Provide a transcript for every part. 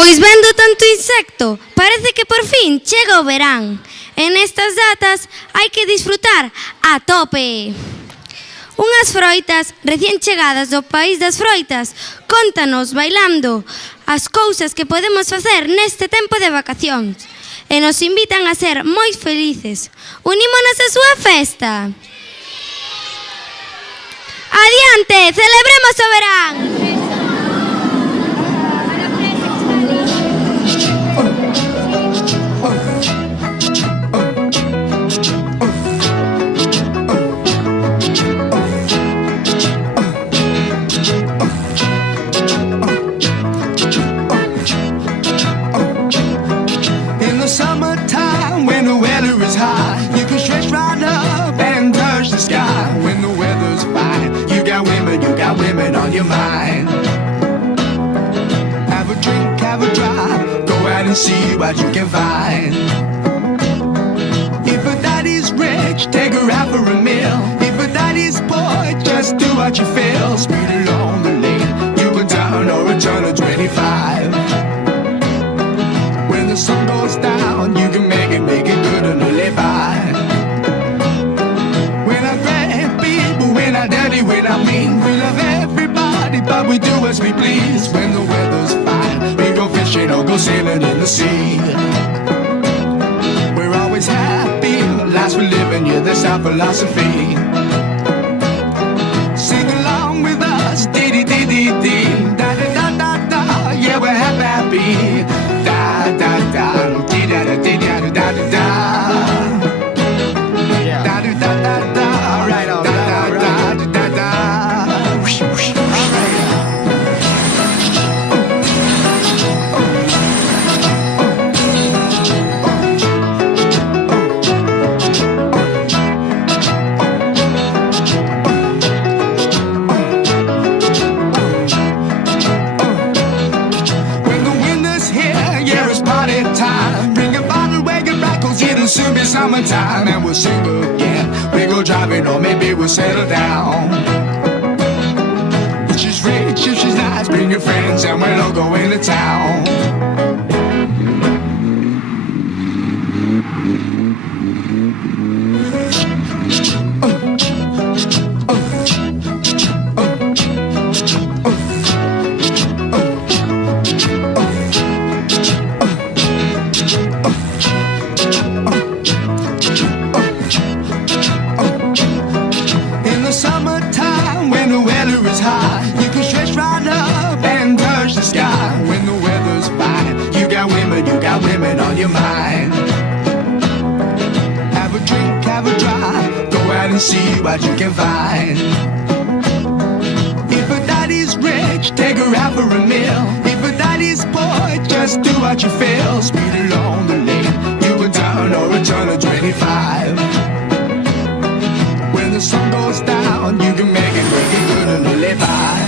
Pois vendo tanto insecto, parece que por fin chega o verán. En estas datas hai que disfrutar a tope. Unhas froitas recén chegadas do país das froitas contanos bailando as cousas que podemos facer neste tempo de vacacións e nos invitan a ser moi felices. Unímonos á súa festa. Adiante, celebremos o verán. Summertime, when the weather is hot, you can stretch right up and touch the sky. When the weather's fine, you got women on your mind. Have a drink, have a drive, go out and see what you can find. If a daddy's rich, take her out for a meal. If a daddy's poor, just do what you feel. Speed along the lane, you go down or a turn of 25. When the sun goes down, you can make it good and live by. We're not great people, we're not dirty, we're not mean. We love everybody, but we do as we please. When the weather's fine, we go fishing or go sailing in the sea. We're always happy, life's we're living, yeah, that's our philosophy. Sing along with us, dee-dee-dee-dee-dee, da-da-da-da-da, yeah, we're happy. Da da da, dee da da dee da da da da. Yeah. Da da da da da. All right, all right, da da da da. Soon be summertime and we'll sing again. We go driving or maybe we'll settle down. If she's rich, if she's nice, bring your friends and we'll all go into town. Women on your mind. Have a drink, have a drive, go out and see what you can find. If a daddy's rich, take her out for a meal. If a daddy's poor, just do what you feel. Speed along the lane, you can turn or a turn of 25. When the sun goes down, you can make it good and live by.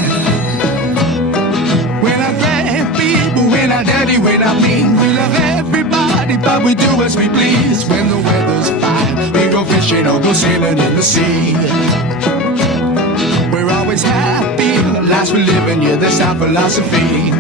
We're not great people, we're not dirty, we're not mean. We love everybody, but we do as we please. When the weather's fine, we go fishing or go sailing in the sea. We're always happy, life's we're living, yeah, that's our philosophy.